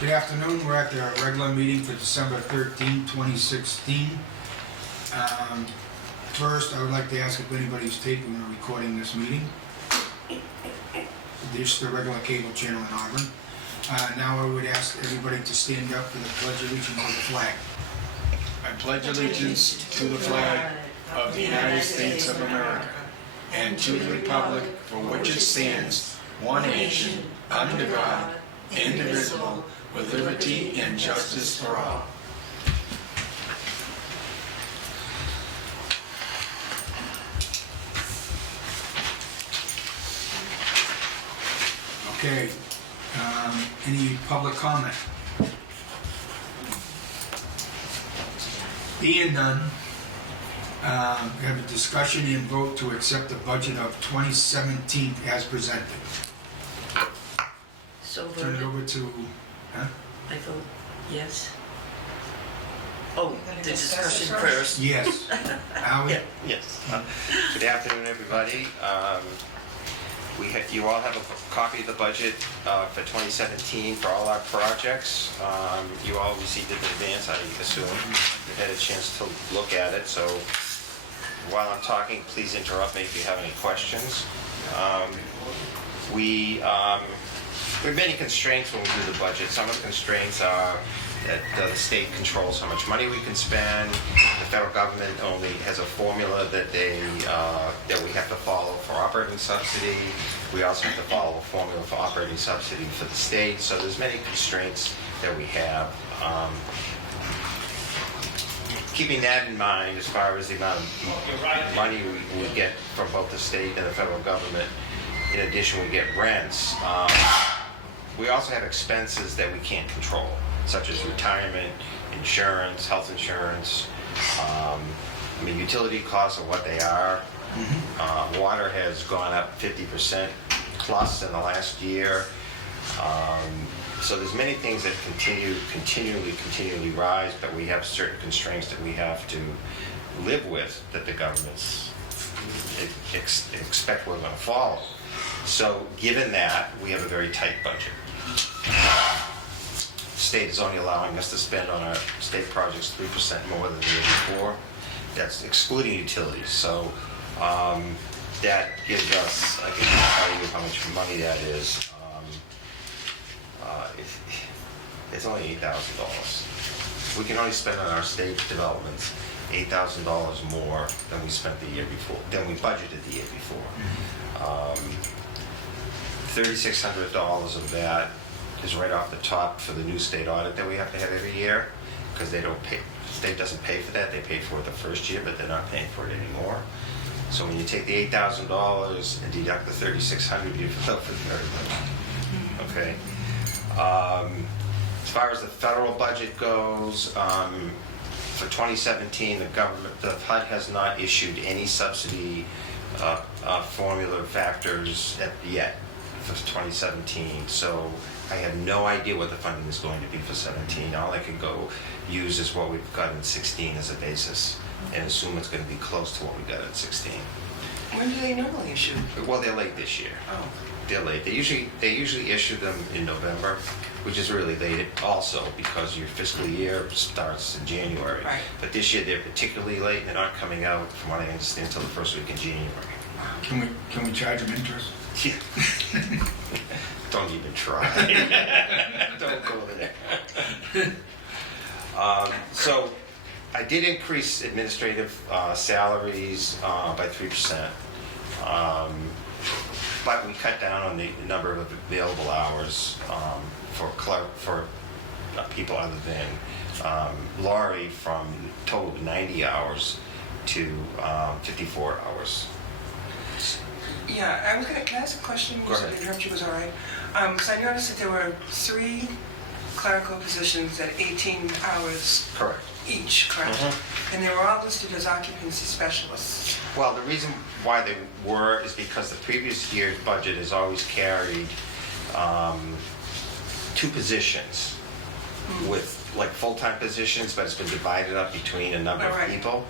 Good afternoon. We're at the regular meeting for December 13, 2016. First, I would like to ask if anybody's taping or recording this meeting. This is the regular cable channel in Auburn. Now I would ask everybody to stand up for the Pledge of Allegiance to the flag. I pledge allegiance to the flag of the United States of America and to the republic for which it stands, one nation, under God, indivisible, with liberty and justice for all. Okay. Any public comment? Being none, we have a discussion and vote to accept the budget of 2017 as presented. So Turn it voted. over to, I vote yes. Oh, the discussion first. yes. Howie? Yeah. Yes. Good afternoon, everybody. You all have a copy of the budget for 2017 for all our projects. You all received it in advance, I assume. You had a chance to look at it, so while I'm talking, please interrupt me if you have any questions. We have many constraints when we do the budget. Some of the constraints are that the state controls how much money we can spend. The federal government only has a formula that that we have to follow for operating subsidy. We also have to follow a formula for operating subsidy for the state. So there's many constraints that we have. Keeping that in mind, as far as the amount of money we get from both the state and the federal government, in addition, we get rents. We also have expenses that we can't control, such as retirement, insurance, health insurance. Utility costs are what they are. Water has gone up 50% plus in the last year. So there's many things that continually rise, but we have certain constraints that we have to live with that the governments expect we're going to follow. So given that, we have a very tight budget. The state is only allowing us to spend on our state projects 3% more than the year before. That's excluding utilities. So that gives us, I can tell you how much money that is. It's only $8,000. We can only spend on our state developments $8,000 more than we spent the year before, than we budgeted the year before. $3,600 of that is right off the top for the new state audit that we have to have every year, because they don't pay. The state doesn't pay for that. They pay for it the first year, but they're not paying for it anymore. So when you take the $8,000 and deduct the $3,600, you're left with very little. Okay. As far as the federal budget goes, for 2017, the HUD has not issued any subsidy formula factors yet for 2017. So I have no idea what the funding is going to be for 17. All I can go use is what we've got in 16 as a basis and assume it's going to be close to what we got in 16. When do they normally issue? Well, they're late this year. Oh. They're late. They usually issue them in November, which is really late also because your fiscal year starts in January. Right. But this year they're particularly late. They're not coming out, from what I understand, until the first week in January. Can we charge them interest? Don't even try. Don't go there. So I did increase administrative salaries by 3%. But we cut down on the number of available hours for people other than Laurie, from a total of 90 hours to 54 hours. Yeah, can I ask a question? Go ahead. Interrupt you, was all right. So I noticed that there were 3 clerical positions at 18 hours Correct. each, correct? Mm-hmm. And they were all listed as occupancy specialists. Well, the reason why they were is because the previous year's budget has always carried 2 positions with like full-time positions, but it's been divided up between a number Oh, of right. people.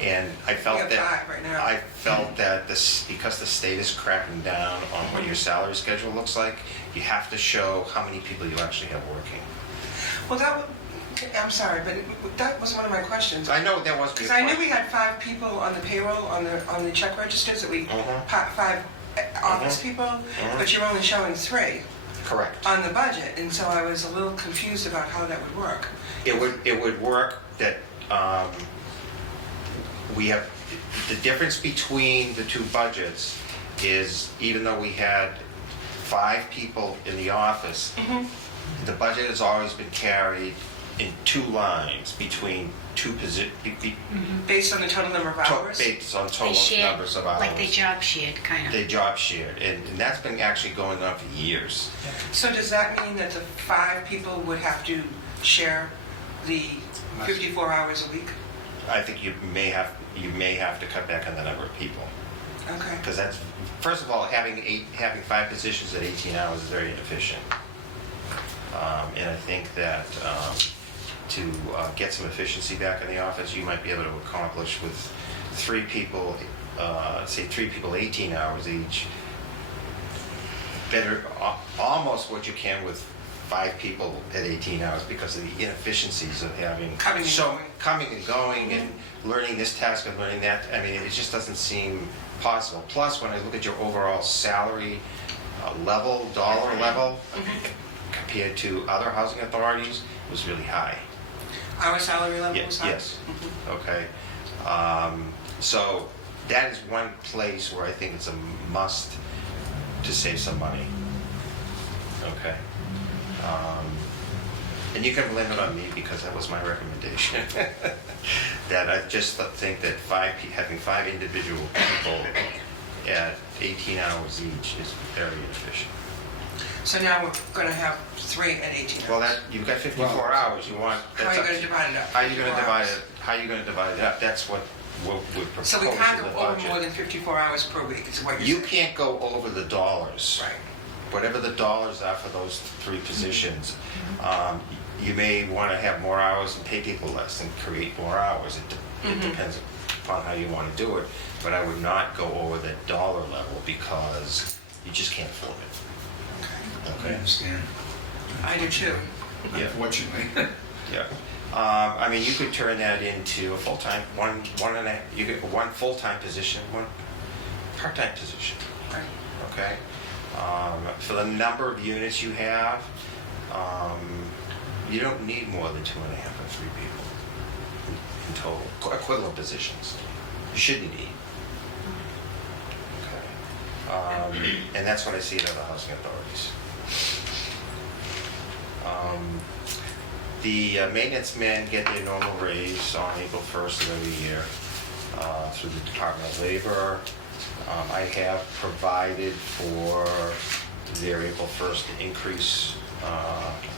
And I felt We have that, 5 right now. I felt that this, because the state is cracking down on what your salary schedule looks like, you have to show how many people you actually have working. Well, I'm sorry, but that was one of my questions. I know that was. Because I knew we had 5 people on the payroll, on the check registers, that we, Mhm. 5 office people, but you're only showing 3 Correct. on the budget, and so I was a little confused about how that would work. It would work that we have, the difference between the two budgets is even though we had 5 people in the office, the budget has always been carried in 2 lines between 2 Based on the total number of hours? based on They total shared, numbers of hours. like they job shared, kind of. They job shared, and that's been actually going on for years. So does that mean that the 5 people would have to share the 54 hours a week? I think you may have to cut back on the number of people. Okay. Because that's, first of all, having 5 positions at 18 hours is very inefficient. And I think that to get some efficiency back in the office, you might be able to accomplish with 3 people, say 3 people 18 hours each, better, almost what you can with 5 people at 18 hours because of the inefficiencies of having Coming and going. coming and going and learning this task and learning that. I mean, it just doesn't seem possible. Plus, when I look at your overall salary level, dollar level, compared to other housing authorities, it was really high. Our salary level was high? Yes. Okay. So that is one place where I think it's a must to save some money. Okay. And you can blame it on me because that was my recommendation. That I just think that having 5 individual people at 18 hours each is very inefficient. So now we're going to have 3 at 18 hours? Well, you've got 54 hours. You want. How are you going to divide it up? How are you going to 54 divide hours? it? How are you going to divide it up? That's what would propose So we can't in go the over budget. more than 54 hours per week, is what you're You saying? can't go over the dollars. Right. Whatever the dollars are for those 3 positions. You may want to have more hours and pay people less and create more hours. It depends upon how you want to do it. But I would not go over that dollar level because you just can't afford it. I Okay? understand, I do too. Yeah. unfortunately. Yeah. I mean, you could turn that into a full-time, you get 1 full-time position, 1 part-time position. Right. Okay? For the number of units you have, you don't need more than 2.5 or 3 people in total, equivalent positions. You shouldn't need. Okay. And that's what I see at other housing authorities. The maintenance men get their normal raise on April 1st of every year through the Department of Labor. I have provided for their April 1st increase,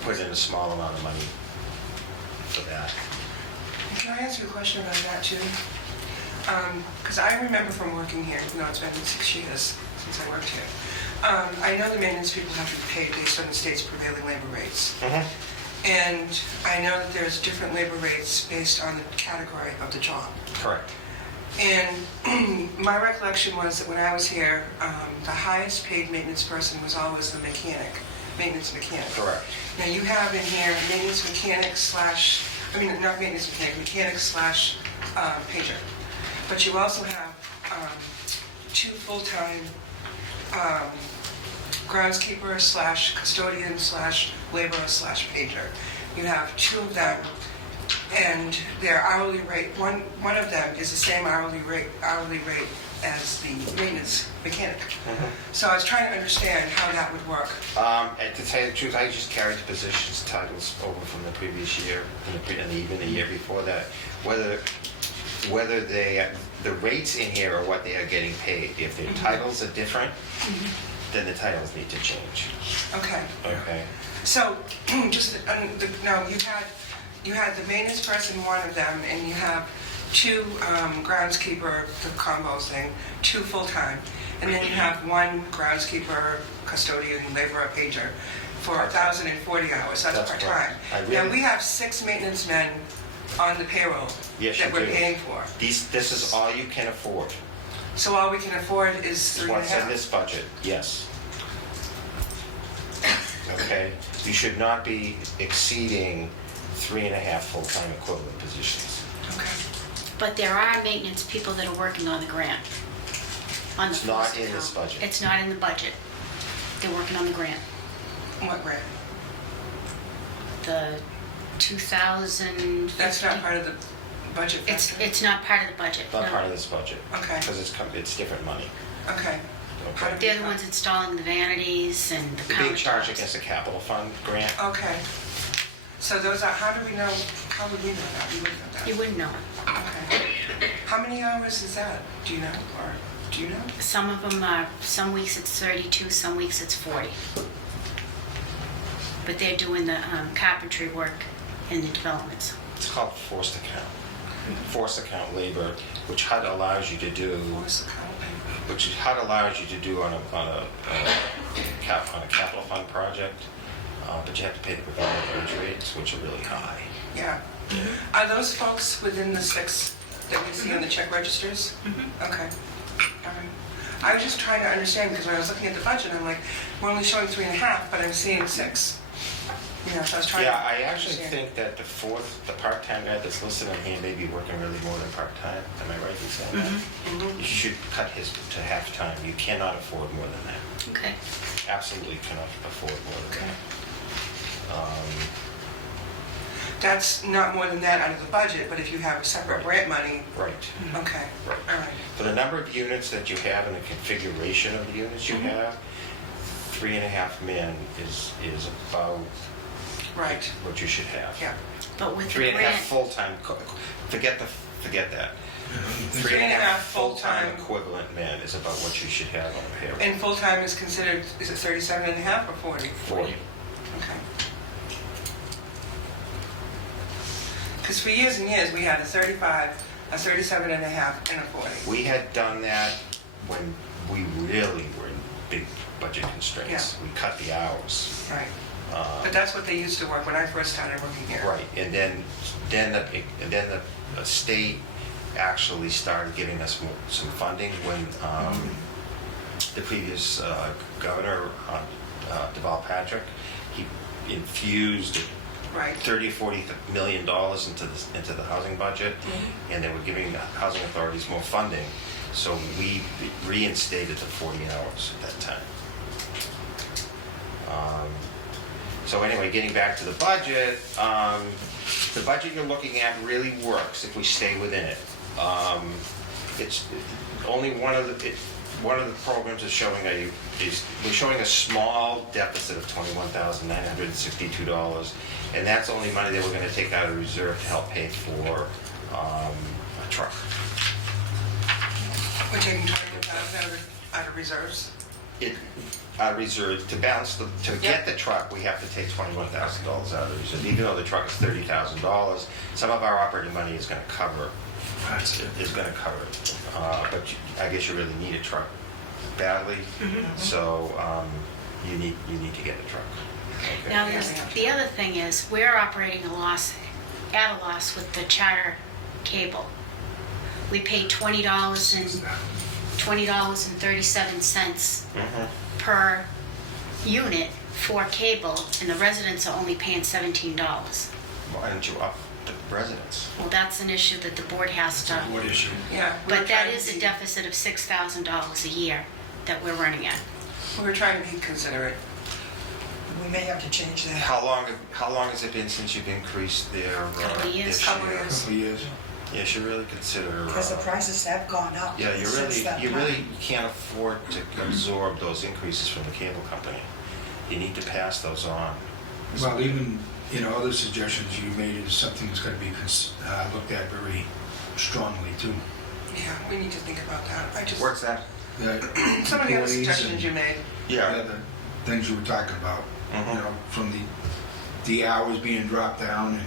put in a small amount of money for that. Can I ask you a question about that too? Because I remember from working here, it's been 6 years since I worked here. I know the maintenance people have to be paid based on the state's prevailing labor rates. And I know that there's different labor rates based on the category of the job. Correct. And my recollection was that when I was here, the highest paid maintenance person was always the maintenance mechanic. Correct. Now you have in here maintenance mechanic slash, not maintenance mechanic slash pager. But you also have 2 full-time groundskeeper slash custodian slash laborer slash pager. You have 2 of them, and their hourly rate, one of them is the same hourly rate as the maintenance mechanic. So I was trying to understand how that would work. And to tell you the truth, I just carried the positions titles over from the previous year and even the year before that. Whether the rates in here are what they are getting paid. If their titles are different, then the titles need to change. Okay. Okay. So, now you had the maintenance person, one of them, and you have 2 groundskeeper, the combo thing, 2 full-time, and then you have 1 groundskeeper, custodian, laborer, pager. for 1,040 hours, that's That's part-time. correct. I Now, really- we have 6 maintenance men on the payroll Yes, that you we're do. paying for. This is all you can afford. So all we can afford is It's 3 and a what's in half. this budget, yes. Okay? You should not be exceeding 3.5 full-time equivalent positions. Okay. But there are maintenance people that are working on the grant. On the It's not forced in this account. budget. It's not in the budget. They're working on the grant. What grant? The 2000. That's not part of the budget factor? It's not part of the budget. Not no. part of this budget. Okay. Because it's different money. Okay. How Okay? do we They're the ones installing the vanities and the You're being charged countertops. against a capital fund grant. Okay. So those are, how would we know that? We wouldn't know that. You wouldn't know. Okay. How many hours is that? Do you know? Or do you know? Some of them are, some weeks it's 32, some weeks it's 40. But they're doing the carpentry work in the developments. It's called forced account. Forced account labor, which HUD allows you to do, What's the count? which HUD allows you to do on a capital fund project, but you have to pay the prevailing wage rates, which are really high. Yeah. Are those folks within the 6 that we see on the check registers? Okay. All right. I was just trying to understand, because when I was looking at the budget, I'm like, we're only showing 3.5, but I'm seeing 6. You know, so I was trying to Yeah, I actually understand. think that the part-time guy that's listed on here may be working really more than part-time. Am I right in saying that? Mhm. You should cut his to half-time. You cannot afford more than that. Okay. Absolutely cannot afford more than Okay. that. That's not more than that out of the budget, but if you have a separate grant money, Right. okay, Right. all right. For the number of units that you have and the configuration of the units you have, 3.5 men is about Right, what you should have. yeah. But with the 3.5 grant, full-time, forget that. 3.5 full-time equivalent men is about what you should have on payroll. And full-time is considered, is it 37 and a half or 40? 40. Okay. Because for years and years, we had a 35, a 37 and a half, and a 40. We had done that when we really were in big budget constraints. We cut the hours. Right. Uh, But that's what they used to work when I first started working here. Right, and then the state actually started giving us some funding when the previous governor, Deval Patrick, he infused Right. 30 or 40 million dollars into the housing budget, and they were giving the housing authorities more funding. So we reinstated the 40 hours at that time. So anyway, getting back to the budget you're looking at really works if we stay within it. It's only one of the programs is showing we're showing a small deficit of $21,962, and that's only money that we're going to take out of reserve to help pay for a truck. We're taking 20,000 out of reserves. Reserve to balance to get the truck, we have to take $21,000 out of the reserve. Even though the truck is $30,000, some of our operating money is going to cover it. But I guess you really need a truck badly, so you need to get a truck. Okay. now the other thing is, we're operating at a loss with the charter cable. We pay $20.37 Mhm. per unit for cable, and the residents are only paying $17. Why don't you up the residents? Well, that's an issue that the board has to, What issue? Yeah. we were but that trying is to a be- deficit of $6,000 a year that we're running at. We were trying to be considerate. We may have to change that. How long has it been since you've increased their Couple of years. their Couple of share? years. Couple of years. Yeah, you should really consider. Because the prices have gone up Yeah, since that you time. really can't afford to absorb those increases from the cable company. You need to pass those on. Well, even, other suggestions you made is something that's got to be looked at very strongly too. Yeah, we need to think about that. I just, What's that? The some of the other employees suggestions and you made. the other things you were talking about, Mhm. from the hours being dropped down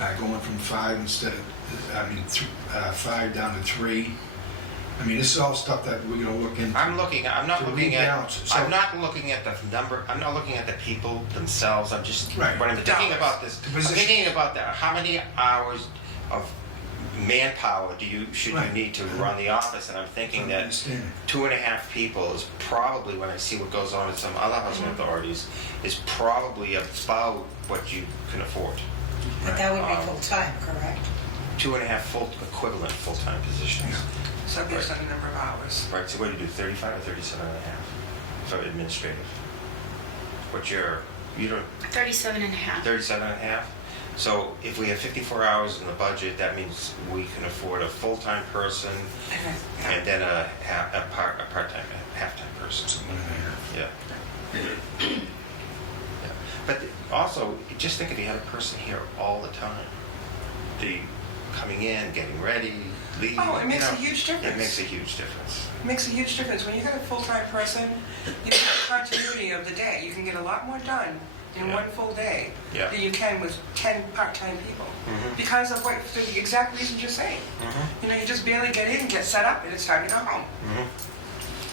and going from 5 instead of, 5 down to 3, I mean, this is all stuff that we're gonna look into. I'm not To looking at, rebalance it. So- I'm not looking at the number, I'm not looking at the people themselves, I'm just, Right. when I'm The thinking dollars. about this, The I'm position. thinking about that, how many hours of manpower should you Right. need to run the office? And I'm thinking I that understand. 2.5 people is probably, when I see what goes on in some other housing authorities, is probably about what you can afford. But that would be Um, full-time, correct? 2.5 equivalent full-time positions. So based on the number of hours. Right, so what do you do, 35 or 37 and a half for administrative? What's you don't, 37 and a half. 37 and a half? So if we have 54 hours in the budget, that means we can afford a full-time person Yeah. and then a part-time, a half-time person. Something like that. Yeah. Yeah. But also, just think if you had a person here all the time, coming in, getting ready, leaving. Oh, it makes you a know, huge difference. It makes a huge difference. It makes a huge difference. When you got a full-time person, you get continuity of the day. You can get a lot more done in Yeah. one full day Yeah. than you can with 10 part-time people. Mhm. Because of for the exact reasons you're saying. Mhm. You know, you just barely get in, get set up, and it's time to go home. Mhm.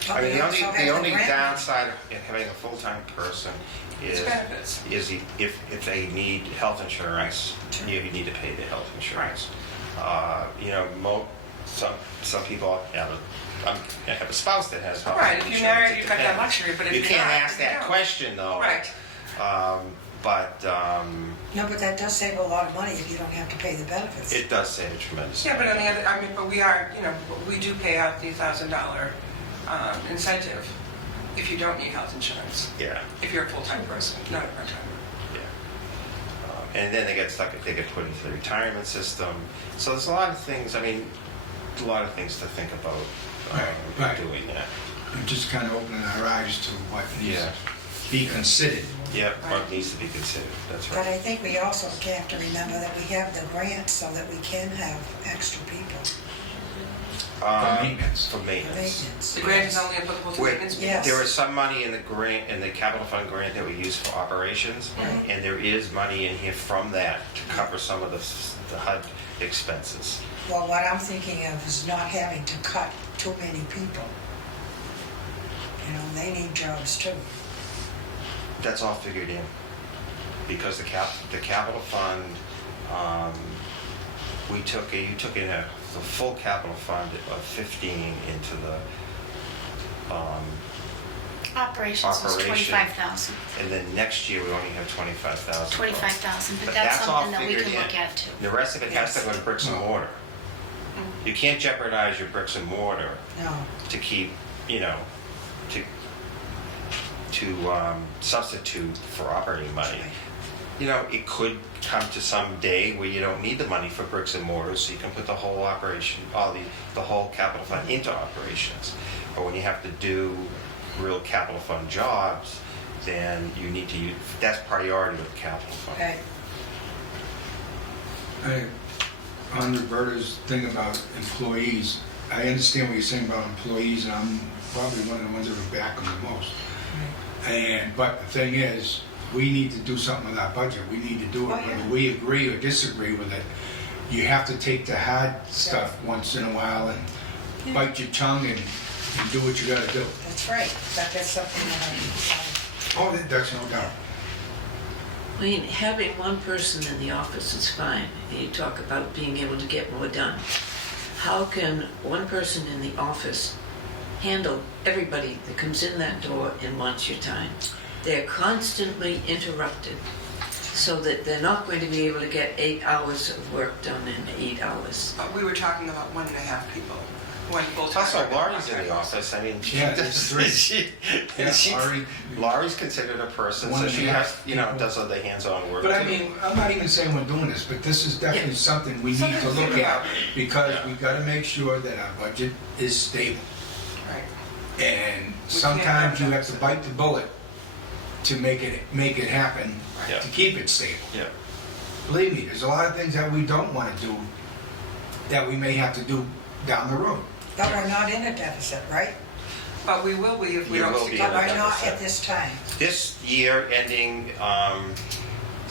But I mean, we the also have only, the only grant. downside of having a full-time person It's is, benefits. if they need health insurance, Sure. you need to pay the health insurance. You know, some people have a spouse that has health Right, insurance. if you're married, It you've got that depends. luxury, but if You you're can't not, ask then you that don't. question, though. Right. But No, but that does save a lot of money if you don't have to pay the benefits. it does save a tremendous Yeah, but on amount. the other, I mean, but we are, you know, we do pay out the $1,000 incentive if you don't need health insurance, Yeah, if you're a full-time person, not a part-time. yeah. And then they get put into the retirement system. So there's a lot of things, I mean, a lot of things to think about Right. doing that. And just kind of opening our eyes to what needs Yeah. to be considered. Yeah, what needs to be considered, that's But right. I think we also have to remember that we have the grant so that we can have extra people For maintenance. For for maintenance. maintenance. The grant is only applicable to Wait, maintenance. Yes. There is some money in the grant, in the capital fund grant that we use for operations, Right. and there is money in here from that to cover some of the HUD expenses. Well, what I'm thinking of is not having to cut too many people. You know, they need jobs too. That's all figured in, because the capital fund, you took in the full capital fund of 15 into the, Operations was Operation. 25,000. and then next year we only have 25,000. 25,000, but But that's that's all something that we figured can look in. at too. The rest of it has to go to bricks and mortar. You can't jeopardize your bricks and mortar No. to keep, you know, to substitute for operating money. You know, it could come to some day where you don't need the money for bricks and mortar, so you can put the whole operation, the whole capital fund into operations. But when you have to do real capital fund jobs, then you need to use, that's priority with the capital fund. Okay. On Roberta's thing about employees, I understand what you're saying about employees, and I'm probably one of the ones that would back them the most. But the thing is, we need to do something with our budget. We need to do it, Oh, yeah. whether we agree or disagree with it. You have to take the hard stuff once in a while and bite your tongue and do what you gotta do. That's right. That's something that Oh, that's no doubt. I mean, having one person in the office is fine. You talk about being able to get more done. How can one person in the office handle everybody that comes in that door and wants your time? They're constantly interrupted, so that they're not going to be able to get 8 hours of work done in 8 hours. But we were talking about 1.5 people, one full-time. Also, Laurie's in the office, I mean, Yeah, that's three. Yeah, Laurie- Laurie's considered a person, One so and a she half has, you know, people. does all the hands-on work. But I too. mean, I'm not even saying we're doing this, but this is definitely something we need to look at, because we gotta make sure that our budget is stable. Right. And We sometimes you can't have to bite the bullet to make it happen, Yeah. to keep it stable. Yeah. Believe me, there's a lot of things that we don't wanna do, that we may have to do down the road. But we're not in a deficit, right? But we will be if we You don't will stick be to in But a the we're not deficit. at this time. This year ending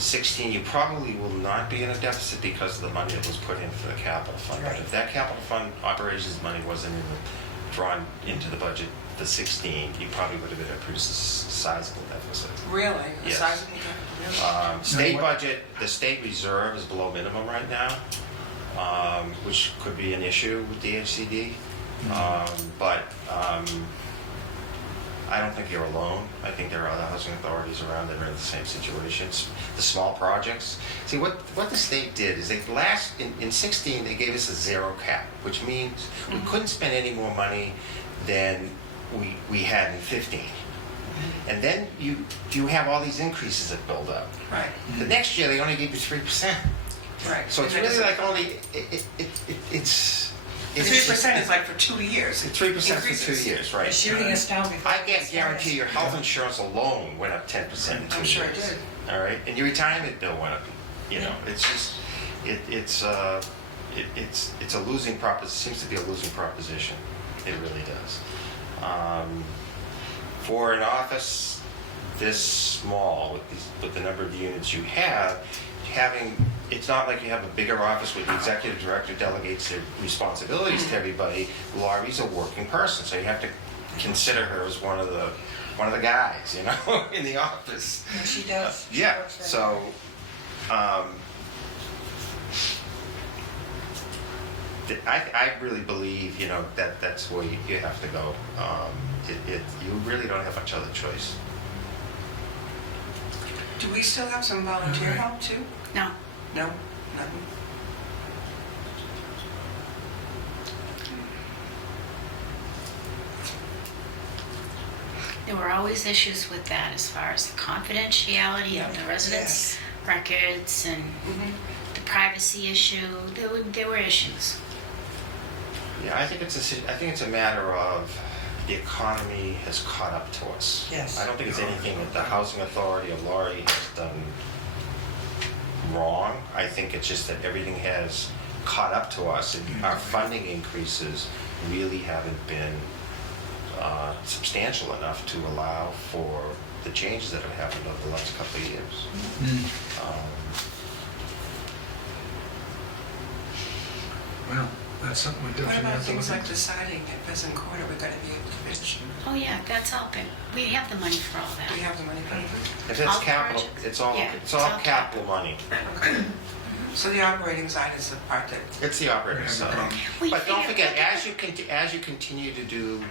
16, you probably will not be in a deficit because of the money that was put in for the capital fund. But Right. if that capital fund operations money wasn't drawn into the budget for 16, you probably would have been a pretty sizable deficit. Really? A Yes. sizable really? State what- budget, the state reserve is below minimum right now, which could be an issue with DHCD. But I don't think you're alone. I think there are other housing authorities around that are in the same situations. The small projects. See, what the state did is in 16, they gave us a zero cap, which means we couldn't spend any more money than we had in 15. And then you have all these increases that build up. Right, The next year, they only gave you 3%. right. So it's And that really doesn't- like only, it's... 3% is like for 2 years. 3% for 2 Increases. years, They're right? shooting us down before. I can't guarantee your health insurance alone went up 10% in 2 I'm years. sure it did. All right, and your retirement bill went up. You know, it's just, it's a losing seems to be a losing proposition. It really does. For an office this small, with the number of units you have, it's not like you have a bigger office where the executive director delegates their responsibilities to everybody. Laurie's a working person, so you have to consider her as one of the guys, you know, in the office. And she does. She Yeah, works very so, I really believe, you know, that's where you have to go. You really don't have much other choice. Do we still have some volunteer help too? No. No? Nothing? There were always issues with that as far as the confidentiality of the residents' records and the privacy issue. There were issues. Yeah, I think it's a matter of the economy has caught up to us. Yes. I don't think it's anything that the housing authority or Laurie has done wrong. I think it's just that everything has caught up to us, and our funding increases really haven't been substantial enough to allow for the changes that have happened over the last couple of years. Well, that's something we What definitely about have to things look like into. deciding at Pheasant Corner we're gonna be able to finish? Oh yeah, that's all been, we have the money for all Do that. we have the money for it? If it's All capital, projects. it's all Yeah, it's all capital money. Okay. So the operating side is the part that, It's the operating Yeah, side. okay. Well, But don't figure- forget, as you continue to do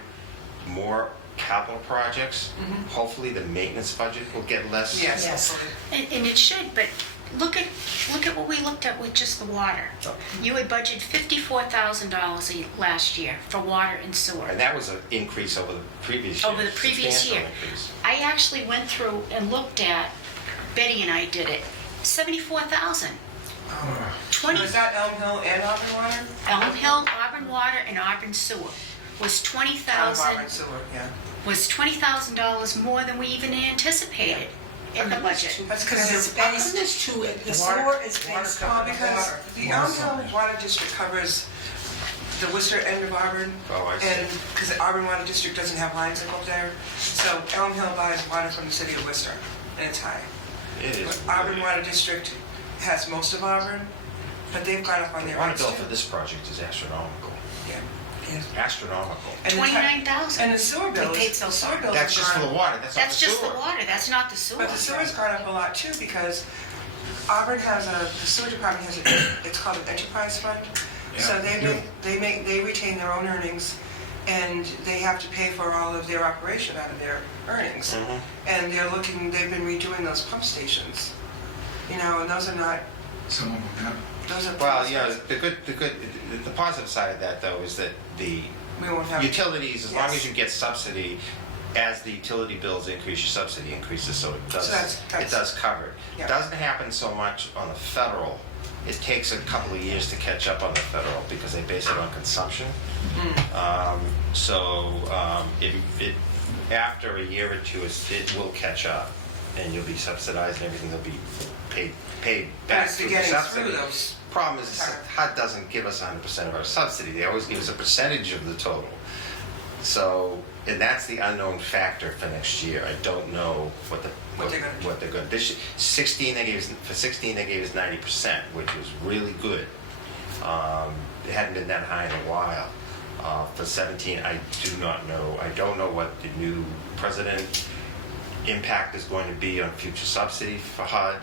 more capital projects, hopefully the maintenance budget will get less. yes, Yes. hopefully. And it should, but look at what we looked at with just the water. You had budgeted $54,000 last year for water and sewer. And that was an increase over the previous year. Over the previous substantial year. increase. I actually went through and looked at, Betty and I did it, 74,000. 20, Was that Elm Hill and Auburn Water? Elm Hill, Auburn Water, and Auburn Sewer was Auburn $20,000, Sewer, yeah. was $20,000 more than we even anticipated in the budget. That's Because because it's they're, based, the water- sewer is water based well, on the because water. the Elm Hill Water District covers the Worcester end of Auburn. Oh, I see. And, because the Auburn Water District doesn't have lines that go up there. So Elm Hill buys water from the city of Worcester, and it's high. It is. But Auburn Water District has most of Auburn, but they've gone up on The their water rates bill too. for this project is astronomical. Yeah. Astronomical. And the ti- 29,000. And the sewer bill We paid is, so the far. sewer bill That's has just for gone the water, that's not the That's just the sewer. water, that's not the sewer. But the sewer's gone up a lot too, because Auburn has the sewer department has it's called an enterprise fund. So Yeah. they retain their own earnings, and they have to pay for all of their operation out of their earnings. And they've been redoing those pump stations. You know, and those are not, Some of them have. those are. Well, you know, the positive side of that though is that the We won't have. utilities, as long Yes. as you get subsidy, as the utility bills increase, your subsidy increases, so it does, So that's- it does cover it. Yeah. It doesn't happen so much on the federal. It takes a couple of years to catch up on the federal because they base it on consumption. After a year or two, it will catch up and you'll be subsidized and everything will be paid back As to through the getting through subsidy. those. Problem is, HUD doesn't give us 100% of our subsidy. They always give us a percentage of the total. So, and that's the unknown factor for next year. I don't know what What they're gonna do. what they're going to. This 16 they gave us for 16 they gave us 90%, which was really good. It hadn't been that high in a while. For 17, I do not know. I don't know what the new president impact is going to be on future subsidy for HUD.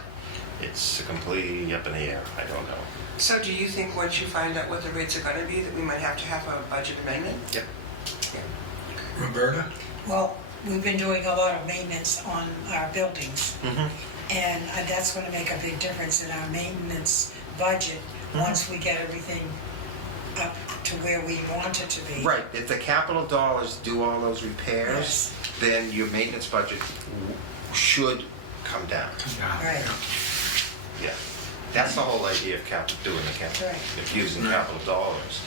It's completely up in the air. I don't know. So do you think once you find out what the rates are gonna be, that we might have to have a budget amendment? Yep. Roberta? Well, we've been doing a lot of maintenance on our buildings, Mm-hmm. and that's gonna make a big difference in our maintenance budget once we get everything up to where we want it to be. Right. If the capital dollars do all those repairs, Yes. then your maintenance budget should come down. Right. Yeah. That's the whole idea of doing the capital, Right. of using capital dollars.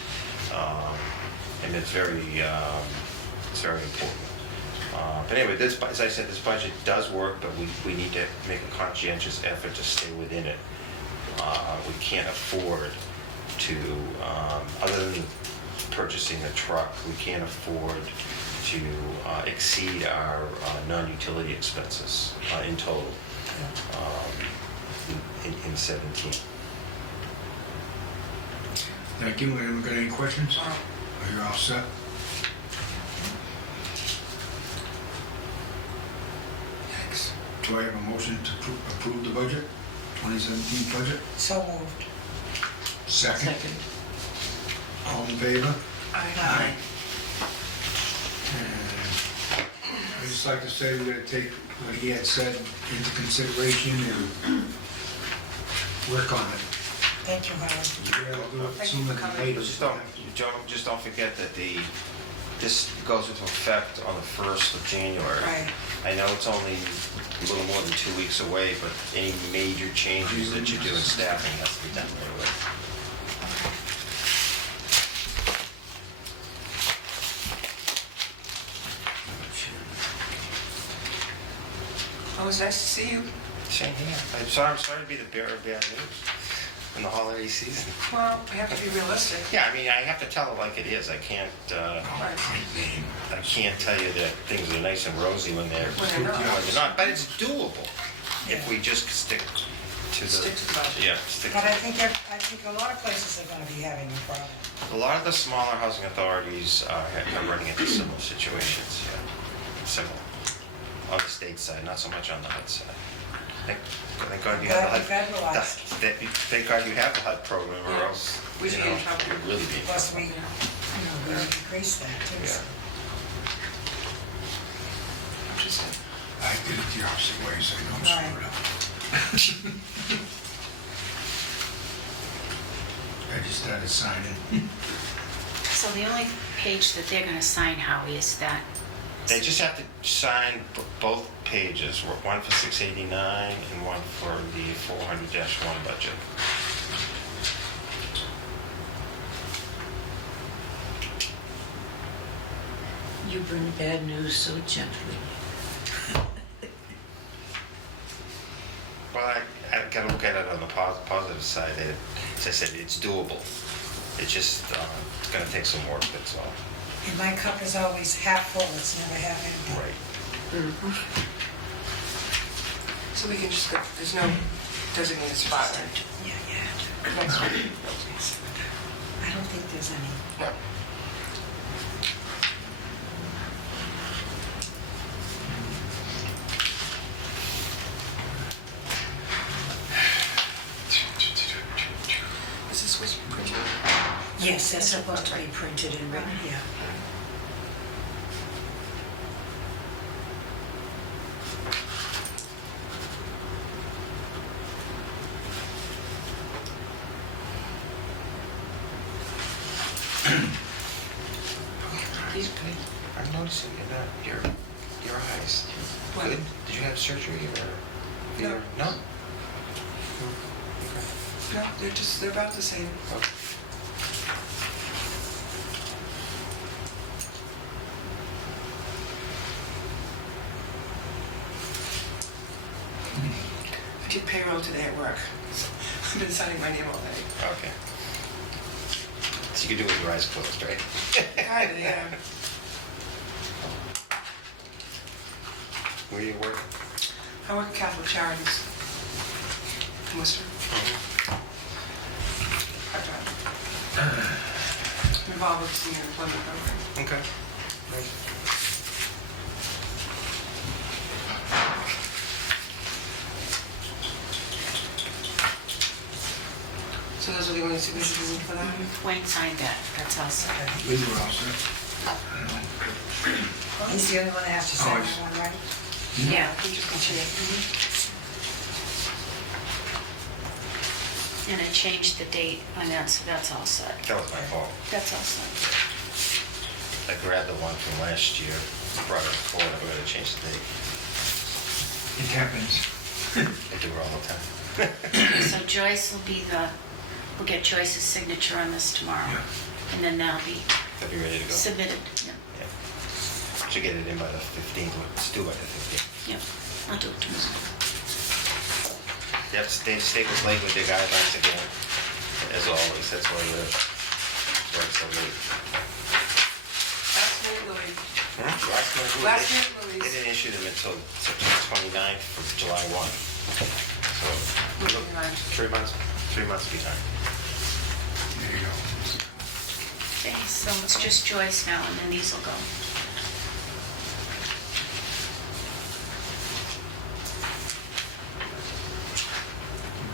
And it's very important. But anyway, as I said, this budget does work, but we need to make a conscientious effort to stay within it. We can't afford to, other than purchasing a truck, we can't afford to exceed our non-utility expenses in total in 17. Thank you. Anyone got any questions? Oh, Are you all set? thanks. Do I have a motion to approve the budget, 2017 budget? So moved. Second? Second. All in favor? Aye. And I'd just like to say we're gonna take what he had said into consideration and work on it. Thank you, Howard. We'll do it Thank you sooner for than coming. later. Just don't forget that this goes into effect on the 1st of January. Right. I know it's only a little more than 2 weeks away, but any major changes that you do in staffing has to be done right away. Oh, it was nice to see you. Same here. I'm sorry to be the bearer of bad news in the holiday season. Well, we have to be realistic. Yeah, I mean, I have to tell it like it is. I can't tell you that things are nice and rosy when they're When they're not. when they're not. But it's doable if we just stick to the Stick to the budget. Yeah, stick. But I think a lot of places are gonna be having a problem. A lot of the smaller housing authorities are running into similar situations. Yeah, similar on the state side, not so much on the HUD side. Thank God you have the HUD. Federalized. Thank God you have the HUD program, or Yeah. else We'd be in trouble. we'd really be in Plus trouble. we increase that too. Yeah. so. Interesting. I did it the opposite way, so I don't Right. screw it up. I just started signing. So the only page that they're gonna sign, Howie, is that. They just have to sign both pages, one for 689 and one for the 400-1 budget. You bring bad news so gently. Well, I gotta look at it on the positive side. As I said, it's doable. It's just it's gonna take some work, that's all. And my cup is always half full, it's never half empty. Right. So we can just go, there's no designated spot, right? Yeah. Next week. I don't think there's any. No. Is this what's printed? Yes, that's supposed to be printed and written, yeah. These good. I'm noticing your eyes. What? Good? Did you have surgery or? No. No? No, they're about the same. Okay. I did payroll today at work. I've been signing my name all day. Okay. So you can do it with your eyes closed, right? Kinda, yeah. Where you work? I work at Catholic Charities in Worcester. Part-time. Involved with the senior employment program. Okay. So those are the only signatures we need for that? Wayne signed that, that's all set. We were all set. He's the only one that has to sign that one, right? Yeah, We just continue. and I changed the date on that, so that's all set. That was my fault. That's all set. I grabbed the one from last year, brought it to court, I'm gonna change the date. It happens. I do it all the time. So Joyce will be we'll get Joyce's signature on this tomorrow. Yeah. And then that'll be They'll be ready to go. submitted. Yeah, Yeah. Should get it in by the 15th, or it's due by the 15th. yeah, I'll do it tomorrow. Yep, state was late with their guidelines again, as always, that's why we're so late. Last minute, Louis. Last month, Last they minute, Louise. didn't issue them until September 29th from July 1. So, Moving on. 3 months behind. There you go. Okay, so it's just Joyce now, and then these will go.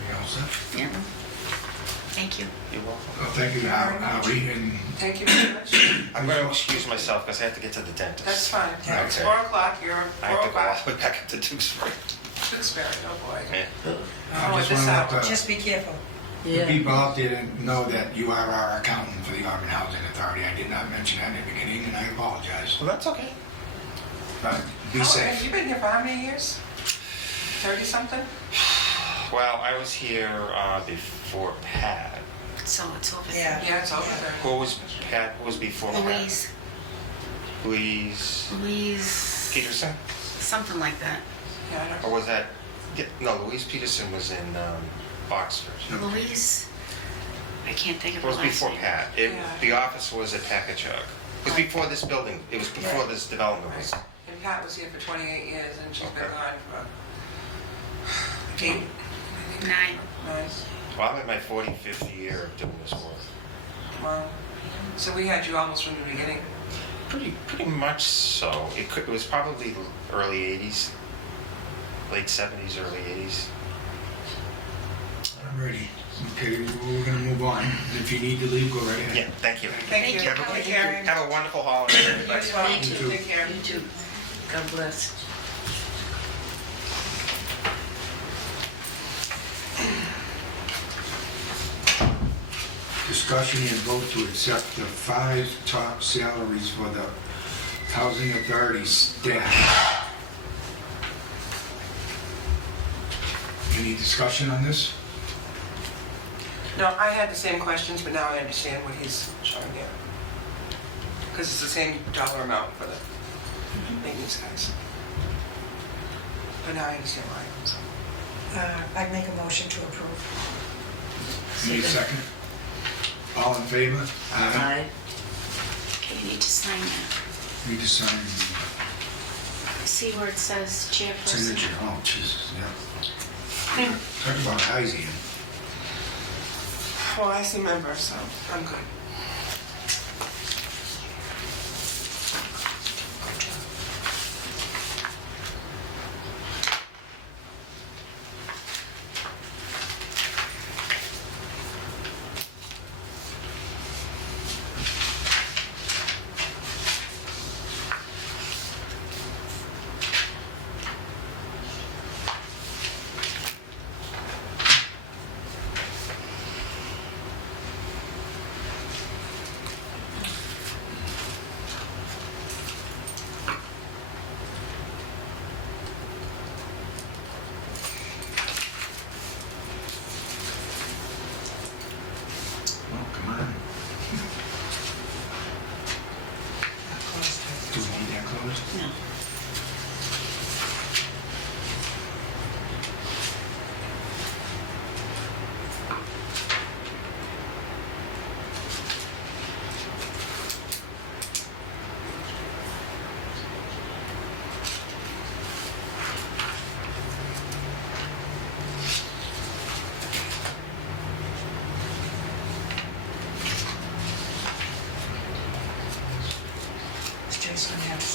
We all set? Yeah. Thank you. You're welcome. Well, thank you, Howie, and Thank you very much. I'm going to excuse myself because I have to get to the dentist. That's fine. Yeah. It's Okay. 4 o'clock, you're I have to go all 4:05. the way back up to Tewksbury. Tewksbury, oh boy. Yeah. I Oh, just this want to out. let Just be careful. the people out there know that you are our accountant for the Auburn Housing Authority. I did not mention that in the beginning, and I apologize. Well, that's okay. But be Have safe. you been here for how many years? 30-something? Well, I was here before Pat. So it's over Yeah. there. Yeah, it's over there. Who was Pat? Who was before Pat? Louise Peterson? something like that. Yeah, I Or don't. was that? No, Louise Peterson was in Oxford. Louise, I can't think of It her was last before name. Pat. Yeah. The office was at Packagug. It was before this building. It was before this development was. Right. And Pat was here for 28 years, and she's been Okay. gone for 8, 9. 9. Well, I'm in my 45th year of doing this work. Wow. So we had you almost from the beginning. Pretty much so. It was probably early 80s, late 70s, early 80s. I'm ready. Okay, we're gonna move on. If you need to leave, go right ahead. Yeah, thank you. Thank you. Have a, Take care. have a wonderful holiday, You everybody. as well. You too. Take care. You too. God bless. Discussion and vote to accept the 5 top salaries for the Housing Authority staff. Any discussion on this? No, I had the same questions, but now I understand what he's showing here. Because it's the same dollar amount for the maintenance guys. But now I understand why. So. I'd make a motion to approve. Need a second? All in favor? Aye. Okay, you need to sign that. Need to sign See where it says the chairperson? signature. Oh, Jesus, yeah. Talk about eyes here. Well, I see member, so I'm good.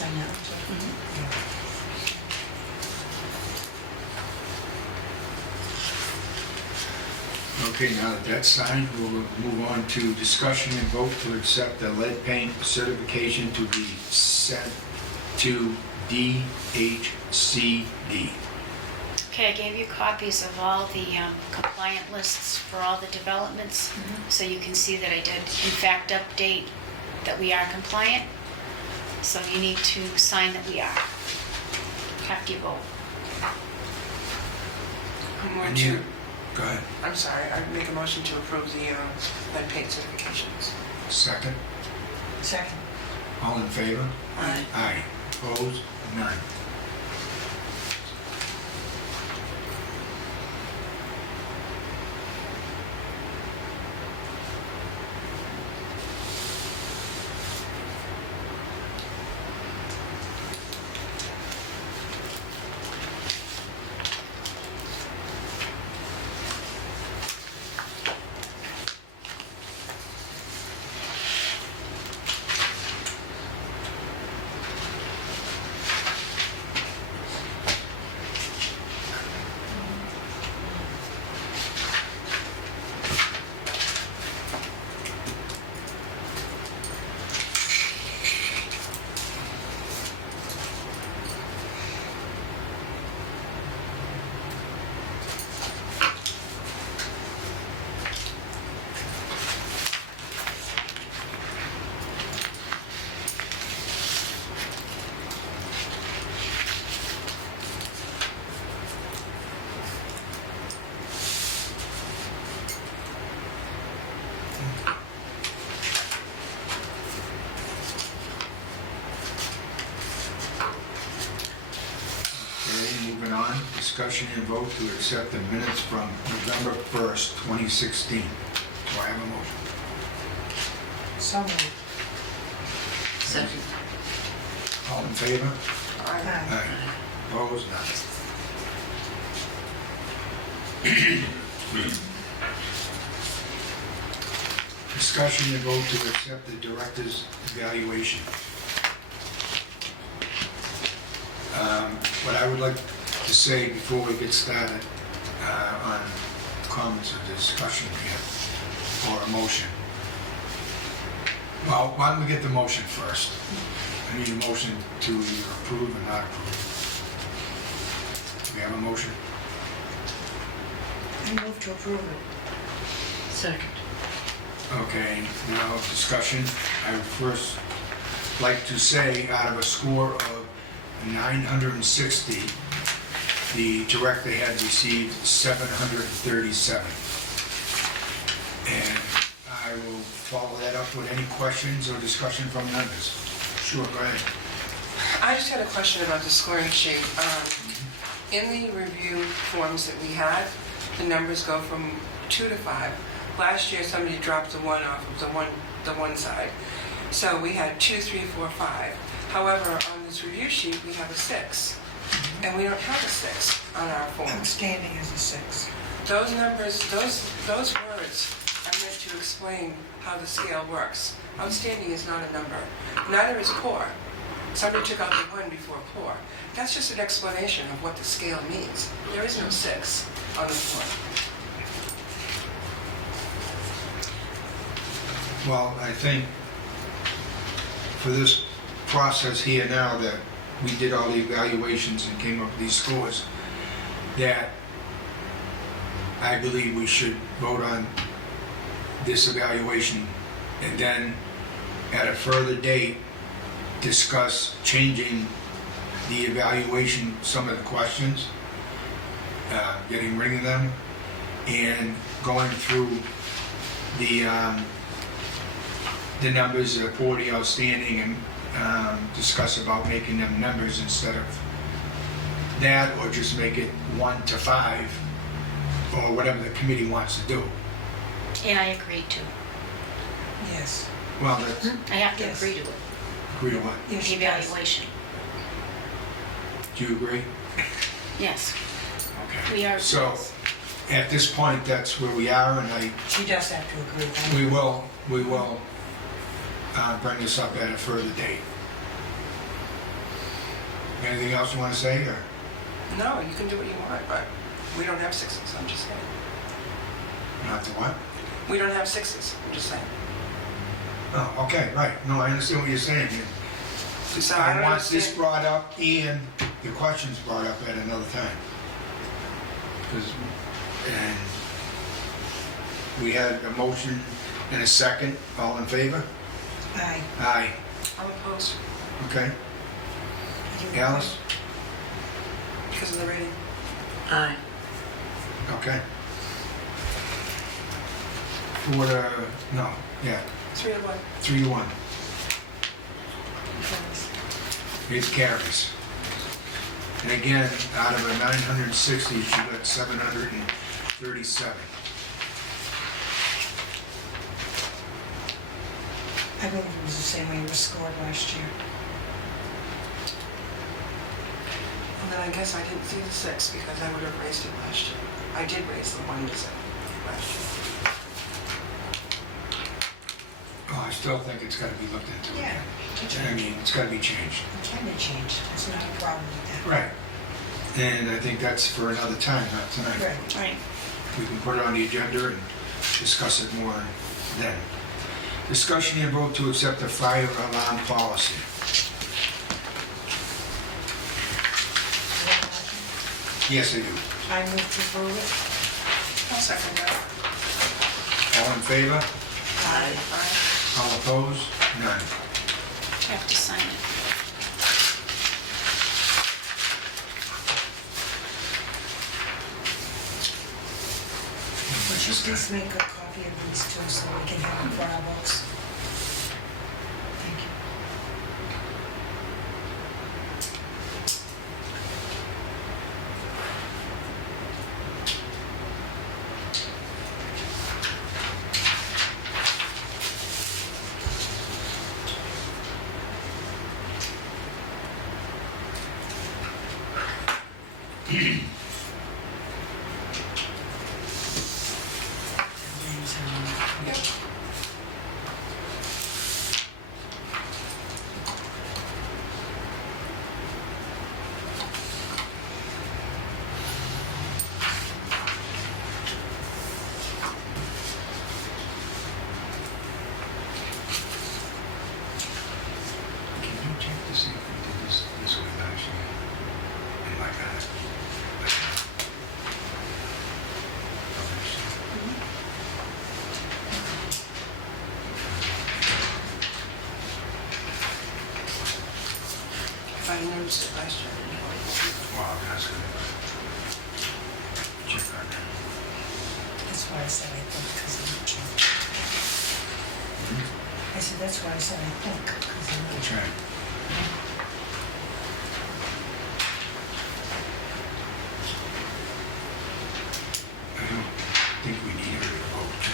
sign that one too? Okay, now that that's signed, we'll move on to discussion and vote to accept the lead paint certification to be sent to DHCD. Okay, I gave you copies of all the compliant lists for all the developments, so you can see that I did in fact update that we are compliant. So you need to sign that we are, after you vote. I'm going And to, you, go ahead. I'm sorry, I make a motion to approve the lead paint certifications. Second. Second. All in favor? Aye. Aye. Opposed? None. Okay, moving on, discussion and vote to accept the minutes from November 1st, 2016. Do I have a motion? So moved. Second. All in favor? Aye. Aye. Opposed? None. Discussion and vote to accept the director's evaluation. What I would like to say before we get started on comments or discussion here, or a motion. Well, why don't we get the motion first? I need a motion to either approve or not approve. Do we have a motion? I move to approve it. Second. Okay, now discussion. I would first like to say, out of a score of 960, the director had received 737. And I will follow that up with any questions or discussion from members. Sure, go ahead. I just had a question about the scoring sheet. In the review forms that we had, the numbers go from 2 to 5. Last year, somebody dropped the 1 off of the one side. So we had 2, 3, 4, 5. However, on this review sheet, we have a 6. And we don't have a 6 on our form. Outstanding is a 6. Those numbers, those words are meant to explain how the scale works. Outstanding is not a number. Neither is poor. Somebody took out the 1 before poor. That's just an explanation of what the scale means. There is no 6 on the form. Well, I think for this process here now that we did all the evaluations and came up with these scores, that I believe we should vote on this evaluation and then at a further date discuss changing the evaluation, some of the questions, getting rid of them, and going through the numbers, 40 outstanding, and discuss about making them numbers instead of that, or just make it 1 to 5, or whatever the committee wants to do. And I agree to. Yes. Well, that's, I have to Yes. agree to it, agree to what? Yes, the she does. evaluation. Do you agree? Yes, Okay. we are. So, at this point, that's where we are, and She does have to agree. we will bring this up at a further date. Anything else you want to say, or? No, you can do what you want, but we don't have sixes, I'm just saying. Not the what? We don't have sixes, I'm just saying. Oh, okay, right. No, I understand what you're saying. So I I don't want this understand. brought up and the questions brought up at another time. 'Cause- and we had a motion and a second. All in favor? Aye. Aye. I'm opposed Okay. You- Alice? because of the rating. Aye. Okay. Four to, no, yeah, 3-1. 3-1. Opposed. It carries. And again, out of a 960, she got 737. I believe it was the same way it was scored last year. And then I guess I didn't see the 6 because I would have raised it last year. I did raise the 1 to 7 last year. Oh, I still think it's gotta be looked into Yeah. again. I mean, it's gotta be changed. It can be changed, there's not a problem with that. Right. And I think that's for another time, not tonight. Right. Right. We can put it on the agenda and discuss it more then. Discussion and vote to accept the fire alarm policy. Yes, I do. I move to approve it. I'll second that. All in favor? Aye. Aye. All opposed? None. You have to sign it. Would you please make a copy of these two so we can have them for our books? Thank you. Names are on it. Yep. Can you check to see if we did this way last year? And like that? If I noticed it last year, I didn't know it. Wow, that's good. Check on that. That's why I said I think, because I'm not sure. I said, that's why I said I think, because I'm not That's sure. right. I don't think we need a vote,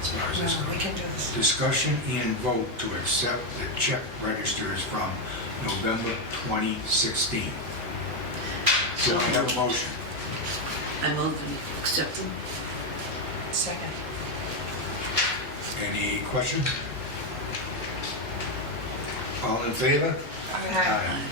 as far as this No, we goes. can do this. Discussion and vote to accept the check registers from November 2016. So I have a motion. I move and accept them. Second. Any questions? All in favor? Aye.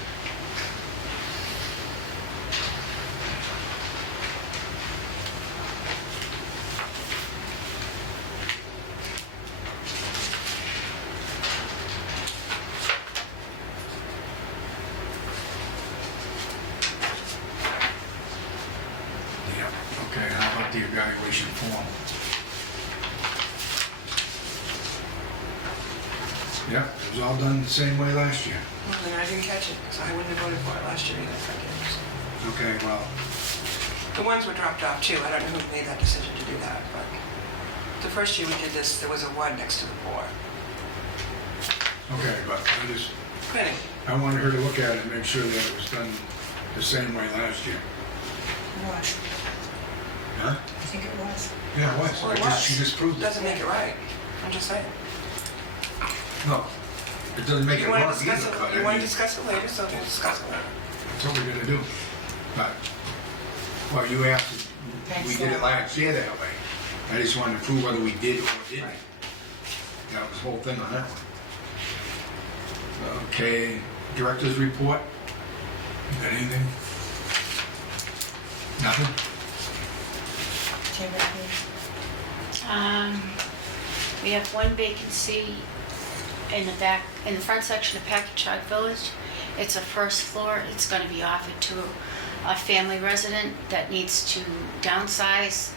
Yeah, okay, how about the evaluation form? Yeah, it was all done the same way last year. Well, then I didn't catch it, so I wouldn't have voted for it last year either if I did. Okay, well, The ones were dropped off too. I don't know who made that decision to do that, but the first year we did this, there was a 1 next to the 4. okay, but I just, Quitting. I wanted her to look at it and make sure that it was done the same way last year. It was. Huh? I think it was. Yeah, it was. Well, it was. She just proved it. Doesn't make it right. I'm just saying. No, it doesn't make it You wrong want to either, discuss but it, you I want to mean, discuss it later, so we'll discuss it later. that's what we're gonna do. But, well, you asked, we Thanks, did it Al. last year that way. I just wanted to prove whether we did or didn't. That was the whole thing on that one. Okay, director's report? You got anything? Nothing? Chamber of We have one vacancy in the back, in the front section of Packagug Village. It's a first floor. It's going to be offered to a family resident that needs to downsize.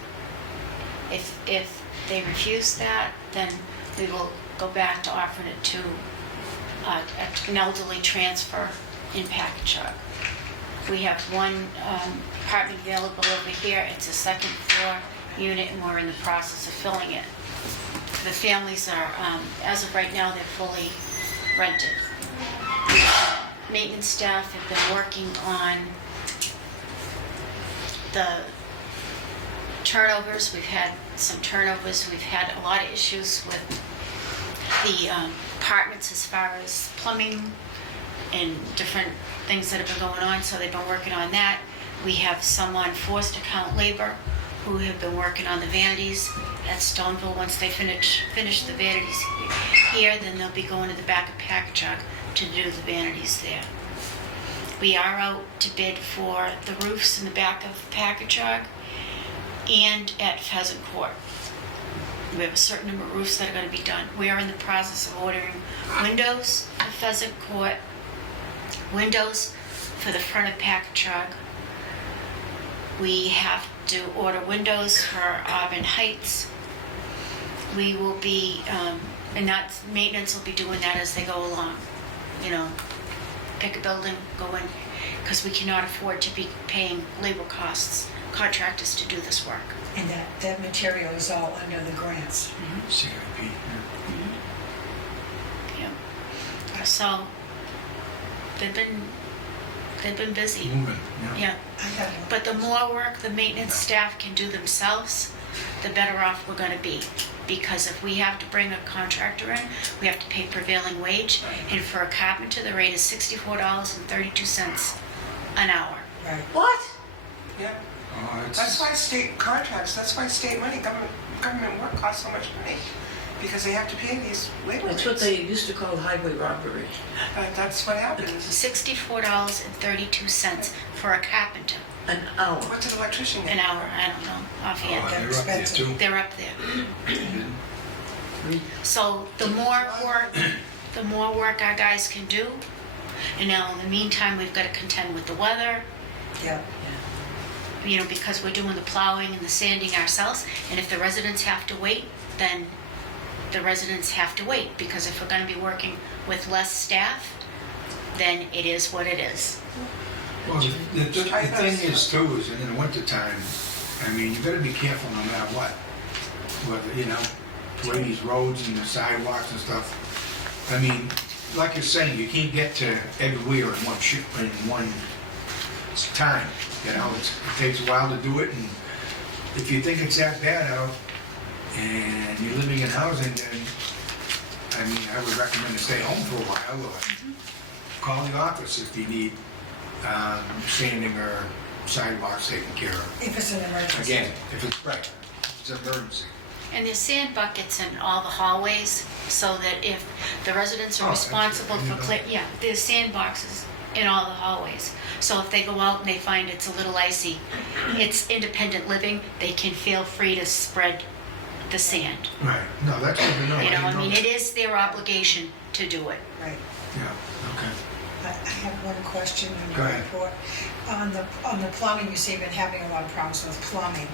If they refuse that, then we will go back to offering it to an elderly transfer in Packagug. We have one apartment available over here. It's a second floor unit, and we're in the process of filling it. The families are, as of right now, they're fully rented. Maintenance staff have been working on the turnovers. We've had some turnovers. We've had a lot of issues with the apartments as far as plumbing and different things that have been going on, so they've been working on that. We have some on forced account labor who have been working on the vanities at Stoneville. Once they finish the vanities here, then they'll be going to the back of Packagug to do the vanities there. We are out to bid for the roofs in the back of Packagug and at Pheasant Court. We have a certain number of roofs that are going to be done. We are in the process of ordering windows at Pheasant Court, windows for the front of Packagug. We have to order windows for Auburn Heights. We will be, and that's, maintenance will be doing that as they go along. You know, pick a building, go in, because we cannot afford to be paying labor costs, contractors to do this work. And that material is all under the grants. CIP, yeah. Yeah. So they've been busy. Moving, yeah. Yeah. I got But the more work the maintenance staff can do themselves, the better off we're going to be. Because if we have to bring a contractor in, we have to pay prevailing wage. And for a carpenter, the rate is $64.32 an hour. Right. What? Yeah. Oh, That's why state contracts, that's why state money, government work costs so much money, because they have to pay these labor rates. That's what they used to call highway robbery. That's what happens. $64.32 for a carpenter. An hour. What's an electrician get? An hour, I don't know, Oh, offhand. they're up there too. They're up there. So the more work our guys can do, and now in the meantime, we've got to contend with the weather, Yeah. you know, because we're doing the plowing and the sanding ourselves, and if the residents have to wait, then the residents have to wait, because if we're going to be working with less staff, then it is what it is. Well, the thing is too, is in the wintertime, I mean, you gotta be careful no matter what. Whether, you know, the way these roads and the sidewalks and stuff. I mean, like you're saying, you can't get to everywhere in one time. You know, it takes a while to do it, and if you think it's that bad out and you're living in housing, then, I mean, I would recommend to stay home for a while or call the office if you need sanding or sidewalks taken care of. If it's an emergency. Again, if it's right, it's an emergency. And there's sand buckets in all the hallways, so that if the residents are Oh, responsible that's for good. yeah, there's sand boxes in all the hallways. So if they go out and they find it's a little icy, it's independent living, they can feel free to spread the sand. Right, no, that's good to know. You know, I didn't mean, that. it is their obligation to do it. Right. Yeah, okay. I have one question in Go your ahead. report. On the plumbing, you say you've been having a lot of problems with plumbing.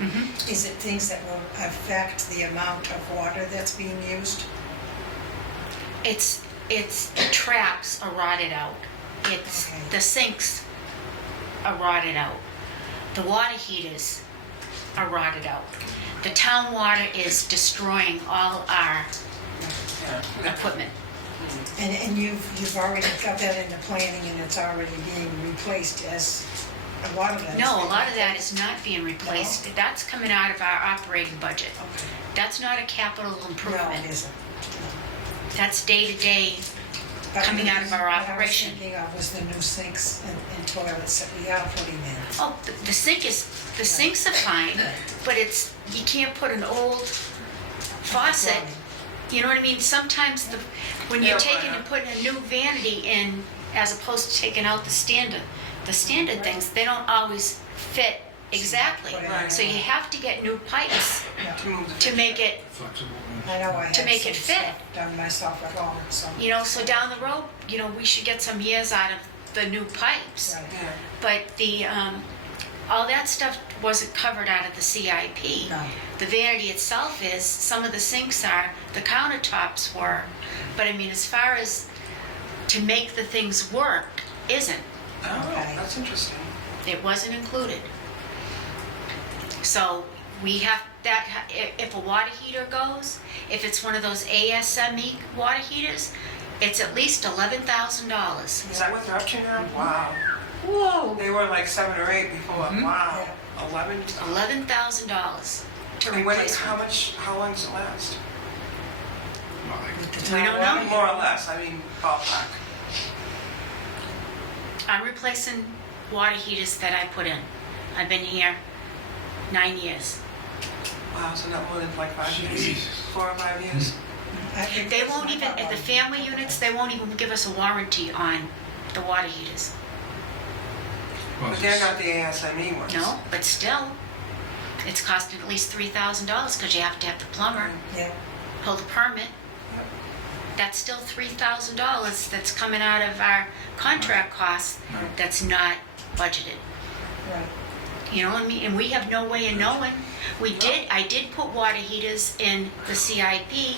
Is it things that will affect the amount of water that's being used? It's the traps are rotted out. It's Okay. the sinks are rotted out. The water heaters are rotted out. The town water is destroying all our equipment. And you've already got that in the planning and it's already being replaced as a lot of that? is No, a being lot of that replaced? is not being replaced. That's coming out of our operating budget. Okay. That's not a capital No, it improvement. isn't. That's day-to-day. But Coming out of our operation. What I was thinking of was the new sinks and toilets that we are putting in. Oh, the sinks are fine, but you can't put an old faucet. You know what I mean? Sometimes when you're Yeah, taking why and putting a new vanity in, as opposed to taking out the standard the standard things, they don't always fit exactly. Right. So you have to get new pipes To move the to fish. make it, Flexible. I know I To have make it some fit. stuff done myself at home, so. you know, so down the road, you know, we should get some years out of the new pipes. Right. Yeah. But the, all that stuff wasn't covered out of the CIP. No. The vanity itself is, some of the sinks are, the countertops were, but I mean, as far as to make the things work, isn't. Oh, Okay. that's interesting. It wasn't included. So we have that, if a water heater goes, if it's one of those ASME water heaters, it's at least $11,000. Is that what they're up to now? Wow. Whoa. They were like 7 or 8 before. Wow. 11. $11,000 to I mean, what, replace how one. much? How long does it last? Well, like, With the We town don't water know. More or less. I mean, ballpark. I'm replacing water heaters that I put in. I've been here 9 years. Wow. So not more than like 5 years. Jesus. 4 or 5 years. I think They that's won't not even, that at the long. family units, they won't even give us a warranty on the water heaters. well, But they're not the ASME ones. No, but still, it's costing at least $3,000 because you have to have the plumber Yeah, hold a permit. Yep. That's still $3,000 that's coming out of our contract costs Right. that's not budgeted. right. You know what I mean? And we have no way of knowing. I did put water heaters in the CIP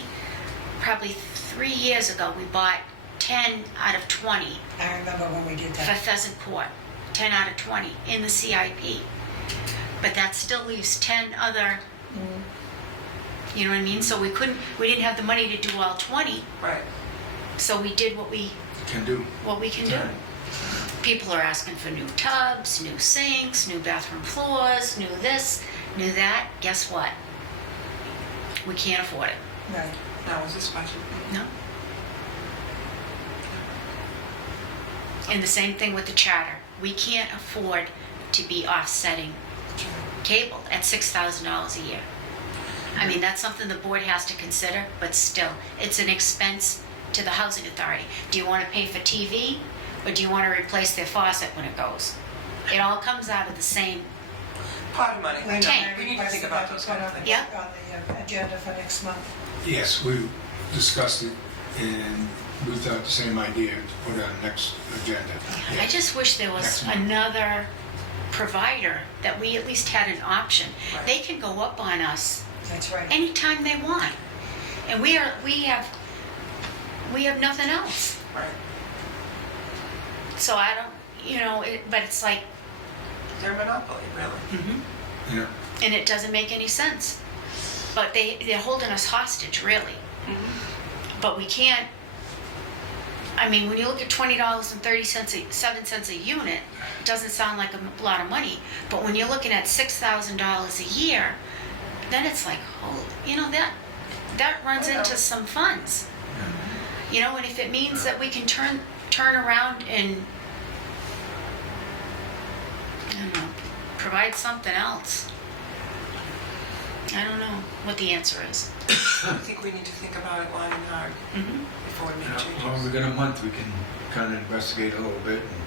probably 3 years ago. We bought 10 out of 20 I remember when we did for that. Pheasant Court, 10 out of 20 in the CIP. But that still leaves 10 other, you know what I mean? So we didn't have the money to do all 20, Right. so we did what we Can do. can do. People are asking for new tubs, new sinks, new bathroom floors, new this, new that. Guess what? We can't afford it. Right. Now, was this budget? No. And the same thing with the charter. We can't afford to be offsetting cable at $6,000 a year. I mean, that's something the board has to consider, but still, it's an expense to the housing authority. Do you want to pay for TV, or do you want to replace their faucet when it goes? It all comes out of the same. Pot of money. I know. Okay. We need to think about those kind of things. Yeah. On the agenda for next month. Yes, we discussed it and we thought the same idea to put it on next agenda. I just wish there was Next month. another provider that we at least had an option. Right. They can go up on us That's right. anytime they want. And we have nothing else. Right. So I don't, but it's like, They're a monopoly, really. Yeah. and it doesn't make any sense. But they're holding us hostage, really. But we can't, I mean, when you look at $20.37 a unit, it doesn't sound like a lot of money. But when you're looking at $6,000 a year, then it's like, that runs I know. into some funds. And if it means that we can turn around and, I don't know, provide something else. I don't know what the answer is. I think we need to think about it long and hard before we make Yeah, changes. well, we got a month, we can kind of investigate a little bit. And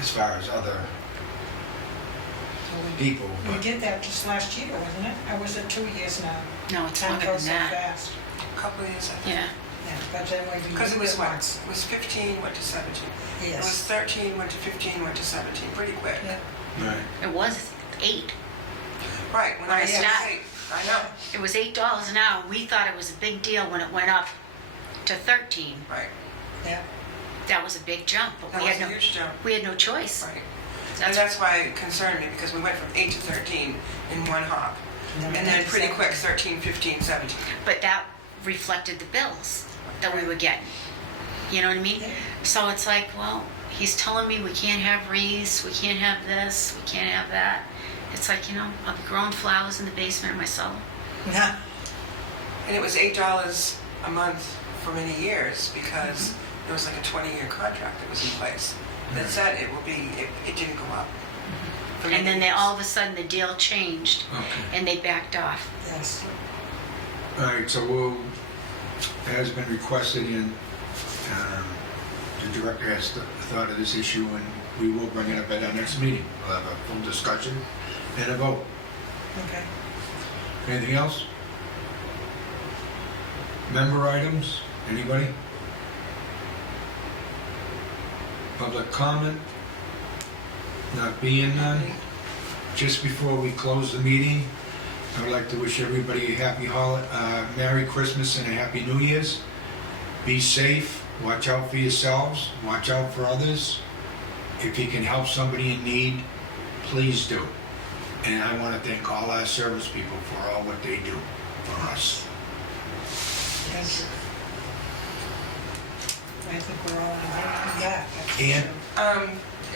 as far as other people, We but did that just last year, wasn't it? Or was it 2 years now? No, it's Time longer goes than so that. fast. A couple of years, I think. Yeah. Yeah, but then we Because it renewed was it what? once. It was 15, went to 17. It was Yes. 13, went to 15, went to 17, pretty quick. Yeah. right. It was 8. Right, when I Right. said Yeah. 8, I know. It was $8 an hour. We thought it was a big deal when it went up to 13. Right, Yeah. That was a big jump, but that we was had a no huge jump. we had no choice. Right. And That's, that's why it concerned me, because we went from 8 to 13 in one hop. And then pretty quick, 13, 15, 17. but that reflected the bills that we were getting. You know what I mean? Yeah. So it's like, well, he's telling me we can't have wreaths, we can't have this, we can't have that. It's like, I'll be growing flowers in the basement myself. Yeah. And it was $8 a month for many years, because there was like a 20-year contract that was in place that said it didn't go up. For And then many years. all of a sudden the deal changed Okay. and they backed off. Yes. All right, so it has been requested in the director has thought of this issue, and we will bring it up at our next meeting. We'll have a full discussion and a vote. Okay. Anything else? Member items, anybody? Public comment? Not being none. Just before we close the meeting, I would like to wish everybody a happy Merry Christmas and a Happy New Year's. Be safe, watch out for yourselves, watch out for others. If you can help somebody in need, please do. And I want to thank all our service people for all what they do for us. Thank you. I think we're all in agreement. Yeah. And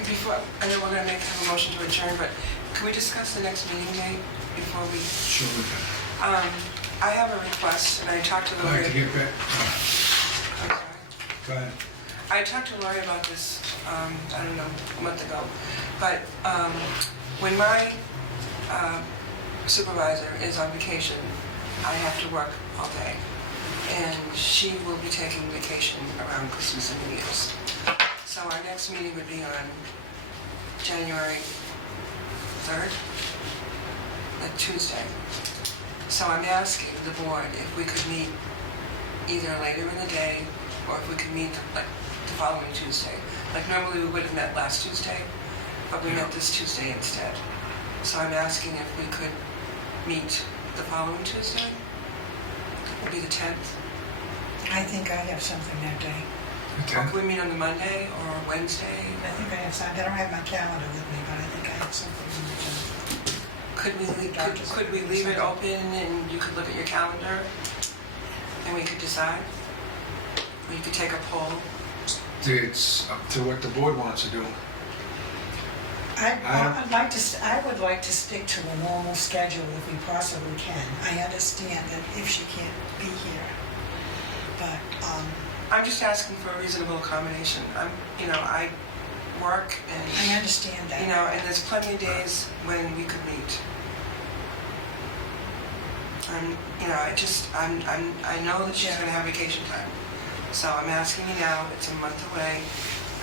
Before, I know we're gonna have a motion to adjourn, but can we discuss the next meeting date before we? sure we can. I have a request, and I talked to I'd like to Lori. get back. I'm sorry. Go ahead. I talked to Lori about this, I don't know, a month ago, but when my supervisor is on vacation, I have to work all day, and she will be taking vacation around Christmas and New Year's. So our next meeting would be on January 3rd, a Tuesday. So I'm asking the board if we could meet either later in the day, or if we could meet like the following Tuesday. Like normally we would have met last Tuesday, but we met this Tuesday instead. So I'm asking if we could meet the following Tuesday. It would be the 10th. I think I have something that day. Or Okay. could we meet on the Monday or Wednesday? I think I have some, I don't have my calendar with me, but I think I have something on the agenda. Could we leave it open and you could look at your calendar and we could decide? Or you could take a poll? It's up to what the board wants to do. I would like to stick to a normal schedule if we possibly can. I understand that if she can't be here, but, I'm just asking for a reasonable accommodation. I work I and, understand that. and there's plenty of days when we could meet. I know that she's gonna have vacation time. So I'm asking you now, it's a month away,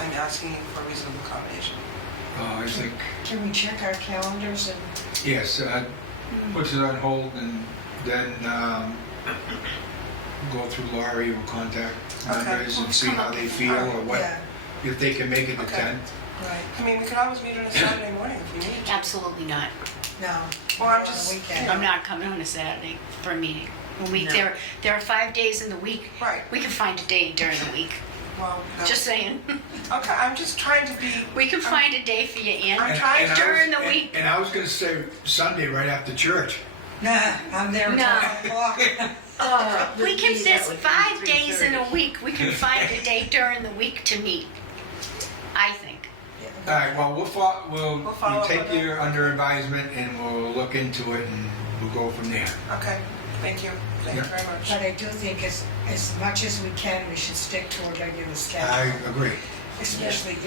I'm asking you for a reasonable accommodation. I think, Can we check our calendars and, yes, puts it on hold, and then go through Laurie or contact Okay. members and see how they feel or what, yeah, if they can make it the Okay. 10th. right, I mean, we could always meet on a Saturday morning if we needed to. Absolutely not. no. Well, I'm on the just- weekend. I'm not coming on a Saturday for a meeting. No. There are 5 days in the week. Right, We can find a day during the week. well, no. Just saying. Okay, I'm just trying to be, We can find a day for you, I'm Ann. trying to- during the week. And I was gonna say Sunday right after church. Nah, I'm there at No. 10 o'clock. We can, there's 5 days in a week. We can find a day during the week to meet, I think. All right, well, we'll We'll follow up take with you under advisement, and we'll look into it, and we'll go from there. okay, thank you very much. But I do think as much as we can, we should stick to a regular schedule. I agree. Especially,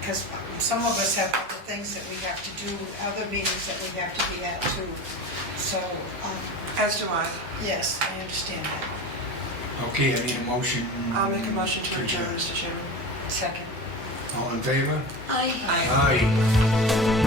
because some of us have other things that we have to do, other meetings that we have to be at too. So, As do I. yes, I understand that. Okay, I need a motion. I'll make a motion to adjourn, Mr. Chairman. Second. All in favor? I Aye.